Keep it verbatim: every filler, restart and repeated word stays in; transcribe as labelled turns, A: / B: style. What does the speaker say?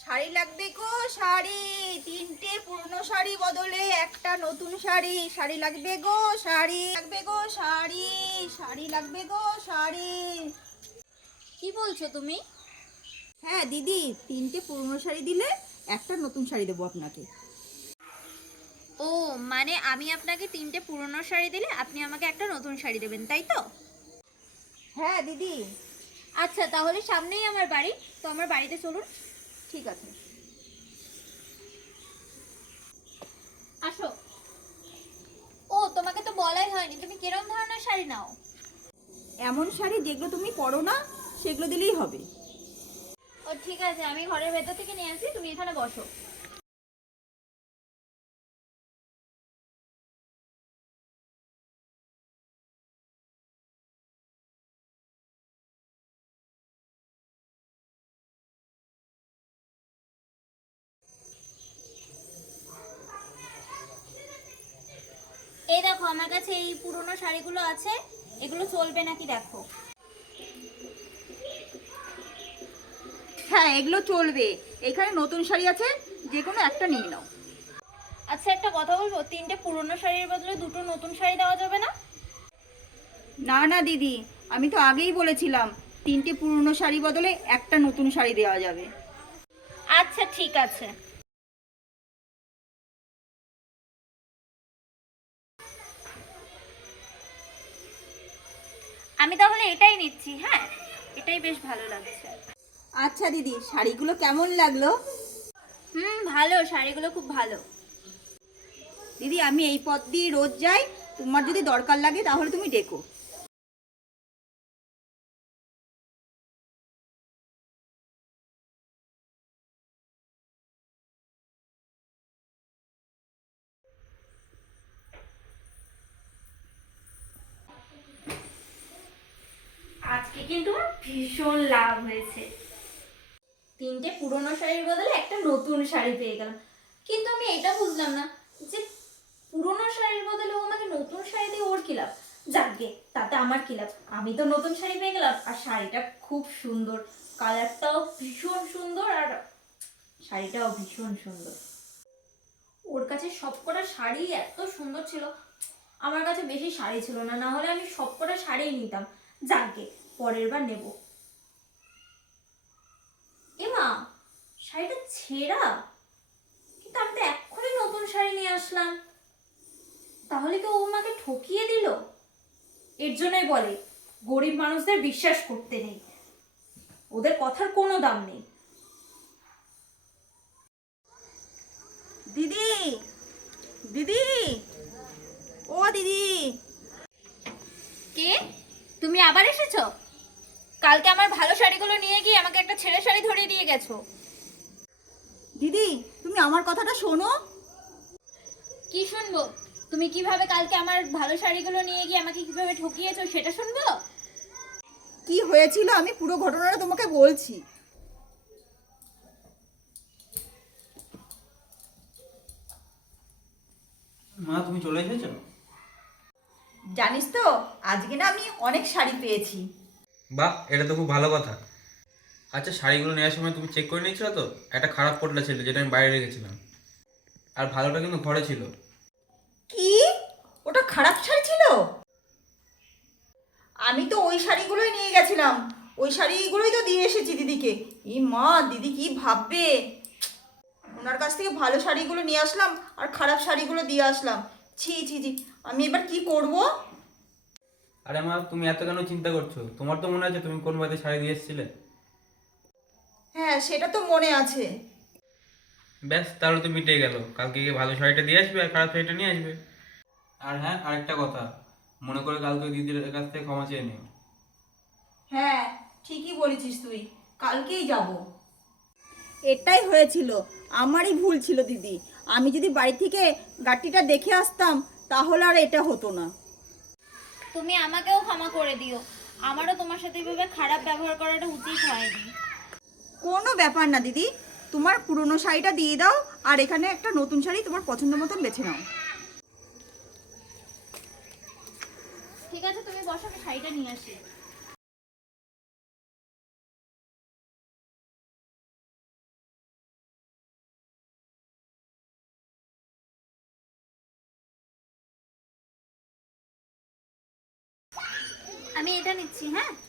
A: শাড়ি লাগবে গো, শাড়ি। তিনটে পুরনো শাড়ি বদলে একটা নতুন শাড়ি। শাড়ি লাগবে গো, শাড়ি লাগবে গো, শাড়ি। শাড়ি লাগবে গো, শাড়ি।
B: কি বলছো তুমি?
A: হ্যাঁ দিদি, তিনটে পুরনো শাড়ি দিলে একটা নতুন শাড়ি দেবো আপনাকে।
B: ও, মানে আমি আপনাকে তিনটে পুরনো শাড়ি দিলে আপনি আমাকে একটা নতুন শাড়ি দেবেন, তাই তো?
A: হ্যাঁ দিদি।
B: আচ্ছা, তাহলে সামনেই আমার বাড়ি, তো আমার বাড়িতে চলুন।
A: ঠিক আছে।
B: আসো। ও, তোমাকে তো বলাই হয়নি, তুমি কিরম ধরনের শাড়ি নাও?
A: এমন শাড়ি যেগুলো তুমি পরো না সেগুলো দিলেই হবে।
B: ও ঠিক আছে, আমি ঘরের ভেতর থেকে নিয়ে আসি, তুমি এখানে বসো। এই দেখো, আমার কাছে এই পুরনো শাড়িগুলো আছে, এগুলো চলবে নাকি দেখো।
A: হ্যাঁ এগুলো চলবে। এখানে নতুন শাড়ি আছে, যে কোনো একটা নিয়ে নাও।
B: আচ্ছা, একটা কথা বলবো, তিনটে পুরনো শাড়ির বদলে দুটো নতুন শাড়ি দেওয়া যাবে না?
A: না না দিদি, আমি তো আগেই বলেছিলাম তিনটে পুরনো শাড়ি বদলে একটা নতুন শাড়ি দেওয়া যাবে।
B: আচ্ছা ঠিক আছে। আমি তাহলে এটাই নিচ্ছি। হ্যাঁ, এটাই বেশ ভালো লাগছে।
A: আচ্ছা দিদি, শাড়িগুলো কেমন লাগলো?
B: হুম, ভালো, শাড়িগুলো খুব ভালো।
A: দিদি আমি এই পথ দিয়ে রোজ যাই, তোমার যদি দরকার লাগে তাহলে তুমি ডেকো।
B: আজকে কিন্তু আমার ভীষণ লাভ হয়েছে। তিনটে পুরনো শাড়ির বদলে একটা নতুন শাড়ি পেয়ে গেলাম। কিন্তু আমি এটা বুঝলাম না যে পুরনো শাড়ির বদলে ও আমাকে নতুন শাড়ি দিয়ে ওর কি লাভ? যাকগে, তাতে আমার কি লাভ? আমি তো নতুন শাড়ি পেয়ে গেলাম, আর শাড়িটা খুব সুন্দর, কালারটাও ভীষণ সুন্দর, আর শাড়িটাও ভীষণ সুন্দর। ওর কাছে সবকটা শাড়ি এত সুন্দর ছিল, আমার কাছে বেশি শাড়ি ছিল না, না হলে আমি সবকটা শাড়িই নিতাম। যাকগে, পরের বার নেব। এমা, শাড়িটা ছেঁড়া, কিন্তু আমি তো এক্ষুনি নতুন শাড়ি নিয়ে আসলাম। তাহলে কি ও আমাকে ঠকিয়ে দিল? এর জন্যই বলে গরিব মানুষদের বিশ্বাস করতে নেই, ওদের কথার কোনো দাম নেই।
A: দিদি, দিদি, ও দিদি।
B: কে? তুমি আবার এসেছো? কালকে আমার ভালো শাড়িগুলো নিয়ে গিয়ে আমাকে একটা ছেঁড়া শাড়ি ধরিয়ে দিয়ে গেছো।
A: দিদি তুমি আমার কথাটা শোনো।
B: কি শুনবো? তুমি কিভাবে কালকে আমার ভালো শাড়িগুলো নিয়ে গিয়ে আমাকে কিভাবে ঠকিয়েছো সেটা শুনবো?
A: কি হয়েছিল আমি পুরো ঘটনাটা তোমাকে বলছি।
C: মা, তুমি চলে এসেছো?
A: জানিস তো, আজকে না আমি অনেক শাড়ি পেয়েছি।
C: বাহ, এটা তো খুব ভালো কথা। আচ্ছা, শাড়িগুলো নেওয়ার সময় তুমি চেক করে নিয়েছিলে তো? একটা খারাপ পটলা ছিল যেটা আমি বাইরে রেখেছিলাম, আর ভালোটা কিন্তু ঘরে ছিল।
A: কি? ওটা খারাপ শাড়ি ছিল? আমি তো ওই শাড়িগুলোই নিয়ে গেছিলাম, ওই শাড়িগুলোই তো দিয়ে এসেছি দিদিকে। ই মা, দিদি কি ভাববে? ওনার কাছ থেকে ভালো শাড়িগুলো নিয়ে আসলাম আর খারাপ শাড়িগুলো দিয়ে আসলাম। ছি ছি ছি, আমি এবার কি করব?
C: আরে মা, তুমি এত কেন চিন্তা করছো? তোমার তো মনে আছে তুমি কোন বাড়িতে শাড়ি দিয়ে এসেছিলে।
A: হ্যাঁ সেটা তো মনে আছে।
C: ব্যাস, তাহলে তো মিটে গেল। কালকে গিয়ে ভালো শাড়িটা দিয়ে আসবে আর খারাপ শাড়িটা নিয়ে আসবে। আর হ্যাঁ, আরেকটা কথা, মনে করে কালকে দিদির কাছ থেকে ক্ষমা চেয়ে নিও।
A: হ্যাঁ ঠিকই বলেছিস তুই, কালকেই যাব। এটাই হয়েছিল, আমারই ভুল ছিল দিদি। আমি যদি বাড়ি থেকে গাড়িটা দেখে আসতাম তাহলে আর এটা হতো না।
B: তুমি আমাকেও ক্ষমা করে দিও, আমারও তোমার সাথে এভাবে খারাপ ব্যবহার করাটা উচিত হয়নি।
A: কোনো ব্যাপার না দিদি, তোমার পুরনো শাড়িটা দিয়ে দাও আর এখানে একটা নতুন শাড়ি তোমার পছন্দ মতন বেছে নাও।
B: ঠিক আছে, তুমি বসো, আমি শাড়িটা নিয়ে আসি। আমি এটা নিচ্ছি, হ্যাঁ।